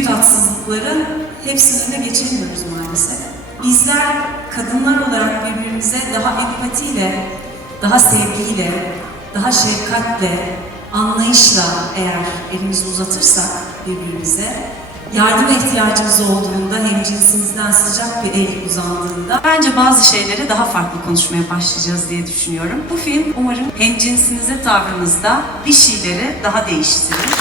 büyük tatsızlıkların hepsinde geçemiyoruz maalesef. Bizler kadınlar olarak birbirimize daha empatiyle, daha sevgiyle, daha şefkatle, anlayışla eğer elimizi uzatırsak birbirimize, yardıma ihtiyacımız olduğunda hem cinsimizden sıcak bir el uzandığında bence bazı şeyleri daha farklı konuşmaya başlayacağız diye düşünüyorum. Bu film umarım hem cinsinize tavrınızda bir şeyleri daha değiştirir.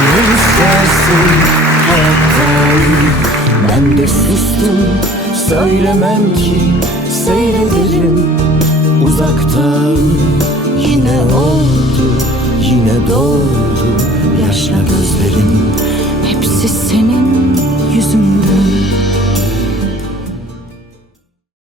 Ne istersin hayattan Ben de sustum. Söylemem ki seyrederim. Uzaktan Yine oldu yine doldu yaşla gözlerim. Hepsi senin yüzünden